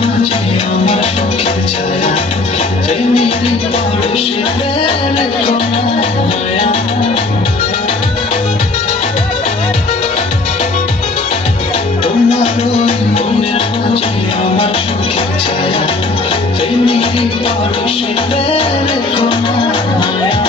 মাঝে আমার চোখের ছায়া প্রেমেরই পরশে রেখো না মায়া তোমার ওই মনের মাঝে আমার চোখের ছায়া প্রেমেরই পরশে রেখো না মায়া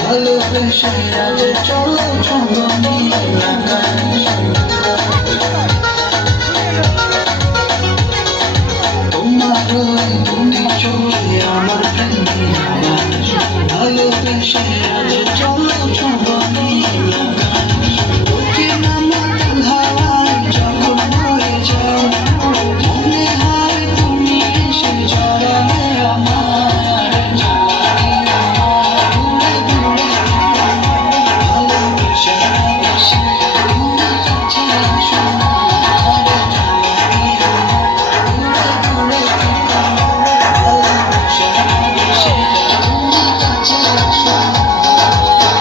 ভালোবেসে আজ চলো চলো নীল আকাশ তোমার ওই দুটি চোখে আমার প্রেমের আকাশ ভালোবেসে আজ